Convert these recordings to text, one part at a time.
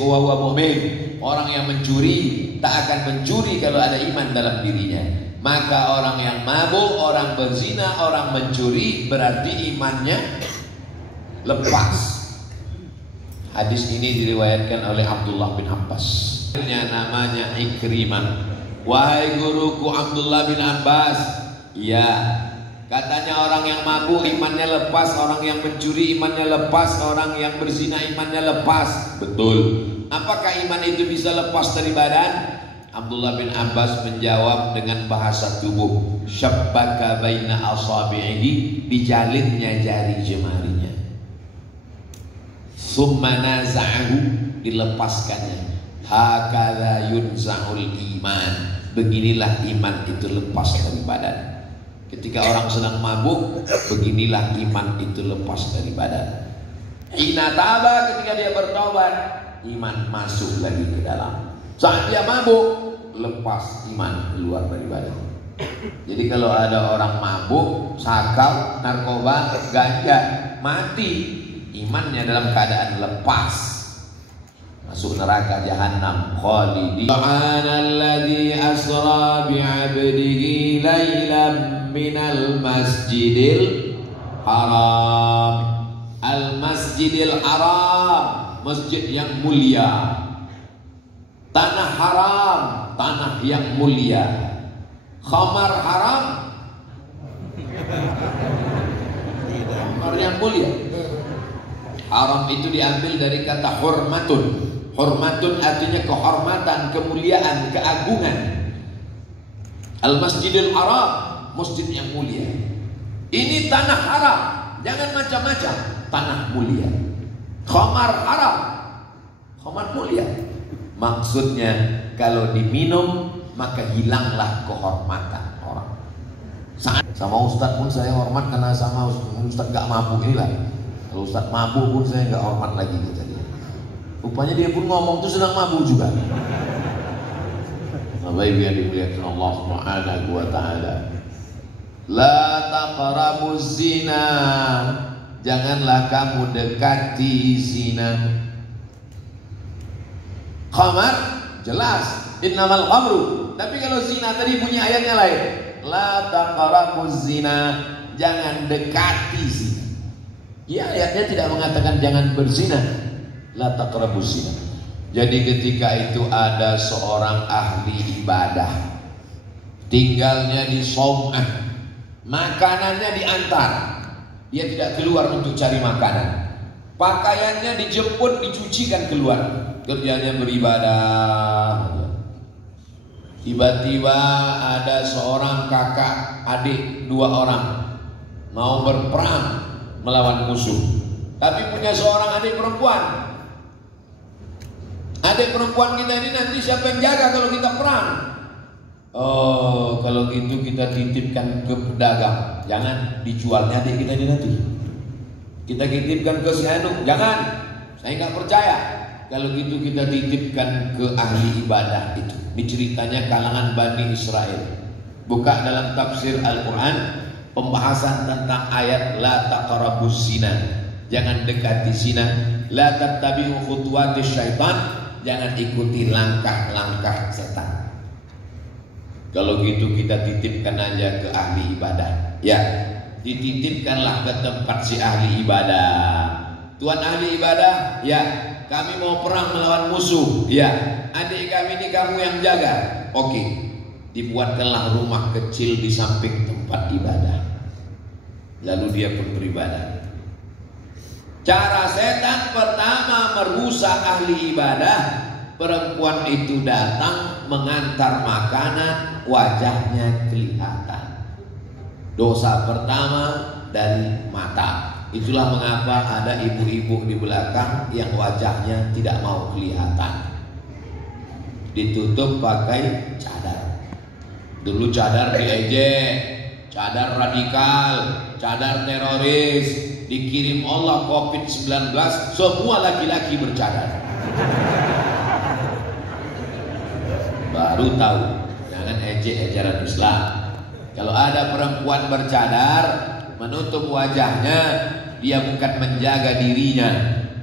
Wahuwa mu'min. Orang yang mencuri tak akan mencuri kalau ada iman dalam dirinya. Maka orang yang mabuk, orang berzina, orang mencuri berarti imannya lepas. Hadis ini diriwayatkan oleh Abdullah bin Abbas. Namanya Ikrimah. Wahai guruku Abdullah bin Abbas, ya, katanya orang yang mabuk imannya lepas, orang yang mencuri imannya lepas, orang yang berzina imannya lepas. Betul. Apakah iman itu bisa lepas dari badan? Abdullah bin Abbas menjawab dengan bahasa tubuh. Syabbaka baina asabi'ihi, dijalinnya jari jemarinya. Summa naza'ahu, dilepaskannya. Hakadha yunza'ul iman, beginilah iman itu lepas dari badan. Ketika orang sedang mabuk, beginilah iman itu lepas dari badan. Hina taba, ketika dia bertobat, iman masuk lagi ke dalam. Saat dia mabuk, lepas iman keluar dari badan. Jadi kalau ada orang mabuk, sakau, narkoba, ganja, mati, imannya dalam keadaan lepas, masuk neraka jahanam khalidi. Subhanalladzi asra bi'abdihi lailan minal masjidil haram. Al masjidil haram, masjid yang mulia. Tanah haram, tanah yang mulia. Khamar haram, khamar yang mulia. Haram itu diambil dari kata hormatun. Hormatun artinya kehormatan, kemuliaan, keagungan. Al-Masjidil Haram, masjid yang mulia. Ini tanah haram, jangan macam-macam, tanah mulia. Khamar haram, khamar mulia. Maksudnya kalau diminum maka hilanglah kehormatan orang. Sama Ustadz pun saya hormat karena sama Ustadz gak mabuk inilah. Kalau Ustadz mabuk pun saya gak hormat lagi gitu. Rupanya dia pun ngomong tuh sedang mabuk juga. Bapak Ibu yang dimuliakan Allah Subhanahu wa taala. La taqrabuz zina. Janganlah kamu dekati zina. Khamar jelas, innamal khamru. Tapi kalau zina tadi punya ayatnya lain. La taqrabuz zina. Jangan dekati zina. Ya, ayatnya tidak mengatakan jangan berzina. La taqrabuz zina. Jadi ketika itu ada seorang ahli ibadah, tinggalnya di Som'ah, makanannya diantar, dia tidak keluar untuk cari makanan, pakaiannya dijemput, dicucikan keluar, kerjanya beribadah. Tiba-tiba ada seorang kakak adik, 2 orang mau berperang melawan musuh, tapi punya seorang adik perempuan. Adik perempuan kita ini nanti siapa yang jaga kalau kita perang? Oh, kalau gitu kita titipkan ke pedagang. Jangan dijualnya adik kita ini nanti. Kita titipkan ke si Anu. Jangan, saya nggak percaya. Kalau gitu kita titipkan ke ahli ibadah itu. Ini ceritanya kalangan Bani Israel. Buka dalam tafsir Al-Quran, pembahasan tentang ayat la taqrabuz zina. Jangan dekati zina. La tattabi'u khutuwatis syaitan. Jangan ikuti langkah-langkah setan. Kalau gitu kita titipkan aja ke ahli ibadah. Ya, dititipkanlah ke tempat si ahli ibadah. Tuan ahli ibadah, ya, kami mau perang melawan musuh. Ya, adik kami ini kamu yang jaga. Oke, dibuatkanlah rumah kecil di samping tempat ibadah. Lalu dia pun beribadah. Cara setan pertama merusak ahli ibadah. Perempuan itu datang mengantar makanan, wajahnya kelihatan. Dosa pertama dari mata. Itulah mengapa ada ibu-ibu di belakang yang wajahnya tidak mau kelihatan, ditutup pakai cadar. Dulu cadar diejek, cadar radikal, cadar teroris. Dikirim Allah COVID-19, semua laki-laki bercadar. Baru tahu, jangan ejek ajaran Islam. Kalau ada perempuan bercadar, menutup wajahnya, dia bukan menjaga dirinya,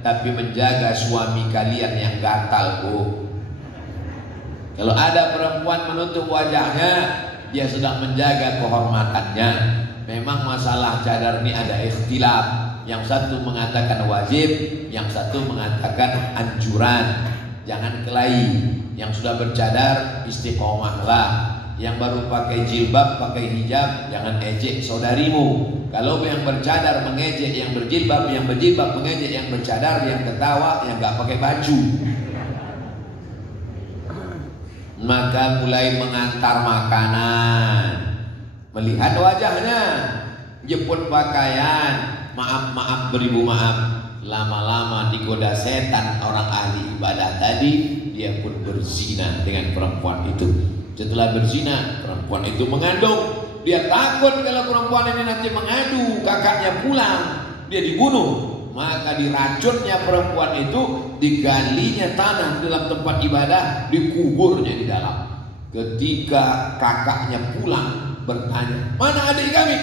tapi menjaga suami kalian yang gatal, Bu. Kalau ada perempuan menutup wajahnya, dia sedang menjaga kehormatannya. Memang masalah cadar ini ada ikhtilaf. Yang satu mengatakan wajib, yang satu mengatakan anjuran. Jangan kelahi. Yang sudah bercadar istiqomahlah. Yang baru pakai jilbab, pakai hijab, jangan ejek saudarimu. Kalau yang bercadar mengejek yang berjilbab mengejek yang bercadar, yang ketawa yang gak pakai baju. Maka mulai mengantar makanan, melihat wajahnya, jemput pakaian, maaf beribu maaf. Lama-lama digoda setan orang ahli ibadah tadi, dia pun berzina dengan perempuan itu. Setelah berzina, perempuan itu mengandung. Dia takut kalau perempuan ini nanti mengadu, kakaknya pulang, dia dibunuh. Maka diracunnya perempuan itu, digalinya tanah dalam tempat ibadah, dikuburnya di dalam. Ketika kakaknya pulang bertanya, mana adik kami?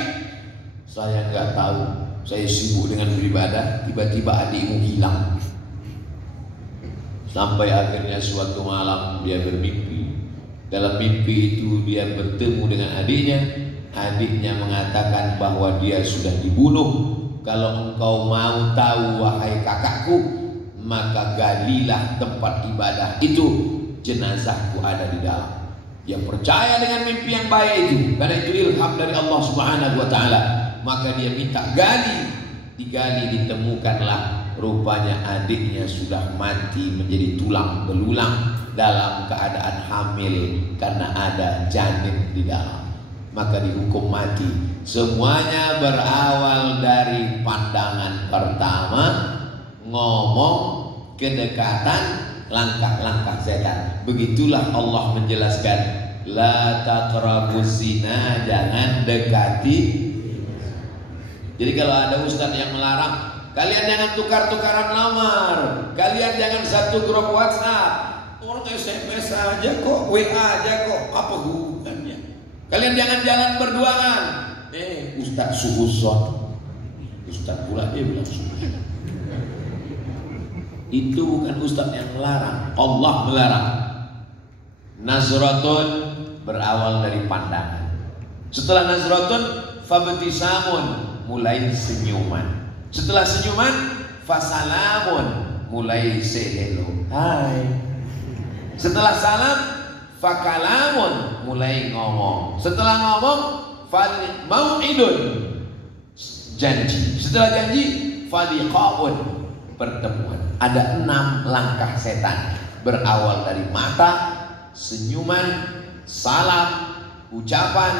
Saya nggak tahu, saya sibuk dengan beribadah. Tiba-tiba adikmu hilang. Sampai akhirnya suatu malam dia bermimpi. Dalam mimpi itu dia bertemu dengan adiknya. Adiknya mengatakan bahwa dia sudah dibunuh. Kalau engkau mau tahu wahai kakakku, maka galilah tempat ibadah itu, jenazahku ada di dalam. Dia percaya dengan mimpi yang baik itu, karena itu ilham dari Allah Subhanahu wa taala. Maka dia minta digali, ditemukanlah rupanya adiknya sudah mati menjadi tulang belulang dalam keadaan hamil karena ada janin di dalam. Maka dihukum mati. Semuanya berawal dari pandangan pertama, ngomong, kedekatan, langkah-langkah setan. Begitulah Allah menjelaskan, la taqrabuz zina, jangan dekati. Jadi kalau ada ustaz yang melarang, kalian jangan tukar-tukaran nomor, kalian jangan satu grup WhatsApp. Orang SMS aja kok, WA aja kok, apa hubungannya? Kalian jangan jalan berduaan. Ustaz suhuzon, ustaz pula dia bilang suhuzon. Itu bukan ustaz yang melarang, Allah melarang. Nazratun berawal dari pandangan. Setelah nazratun, fabtisamun, mulai senyuman. Setelah senyuman, fasalamun, mulai say hello, hai. Setelah salam, fakalamun, mulai ngomong. Setelah ngomong, mau'idun, janji. Setelah janji, faliqa'un, pertemuan. Ada 6 langkah setan. Berawal dari mata, senyuman, salam, ucapan,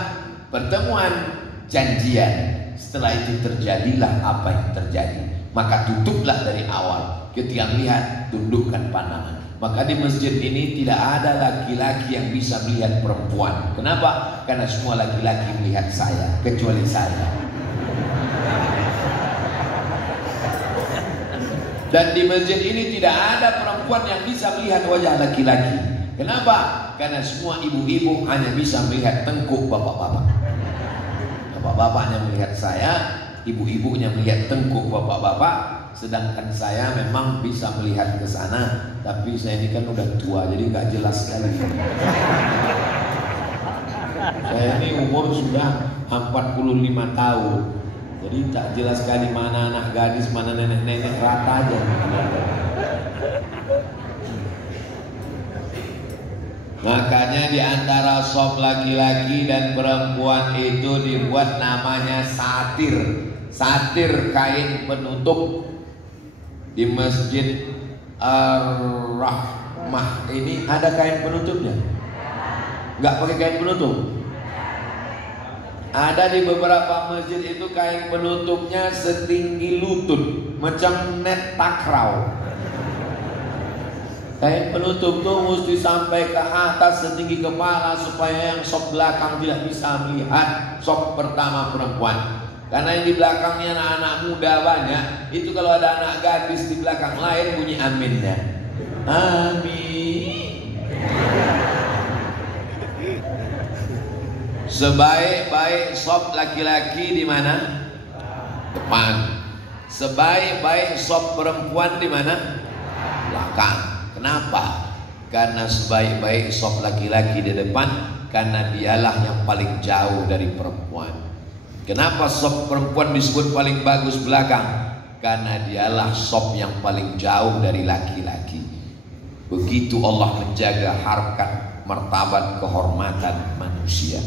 pertemuan, janjian. Setelah itu terjadilah apa yang terjadi. Maka tutuplah dari awal. Ketika melihat, tundukkan pandangan. Maka di masjid ini tidak ada laki-laki yang bisa melihat perempuan. Kenapa? Karena semua laki-laki melihat saya, kecuali saya. Dan di masjid ini tidak ada perempuan yang bisa melihat wajah laki-laki. Kenapa? Karena semua ibu-ibu hanya bisa melihat tengkuk bapak-bapak. Bapak-bapaknya melihat saya, ibu-ibunya melihat tengkuk bapak-bapak. Sedangkan saya memang bisa melihat ke sana, tapi saya ini kan udah tua, jadi nggak jelas sekali. Saya ini umur sudah 45 tahun, jadi tak jelas sekali mana anak gadis, mana nenek-nenek, rata aja. Makanya di antara shop laki-laki dan perempuan itu dibuat namanya satir. Satir, kain penutup. Di Masjid Ar-Rahmah ini ada kain penutupnya? Nggak pakai kain penutup? Ada di beberapa masjid itu kain penutupnya setinggi lutut, macam net takraw. Kain penutup tuh mesti sampai ke atas setinggi kepala supaya yang sop belakang tidak bisa melihat sop pertama perempuan. Karena yang di belakangnya anak-anak muda banyak, itu kalau ada anak gadis di belakang lain bunyi aminnya. Amin. Sebaik-baik sop laki-laki di mana? Depan. Sebaik-baik sop perempuan di mana? Belakang. Kenapa? Karena sebaik-baik sop laki-laki di depan, karena dialah yang paling jauh dari perempuan. Kenapa sop perempuan disebut paling bagus belakang? Karena dialah sop yang paling jauh dari laki-laki. Begitu Allah menjaga harkat, martabat, kehormatan manusia.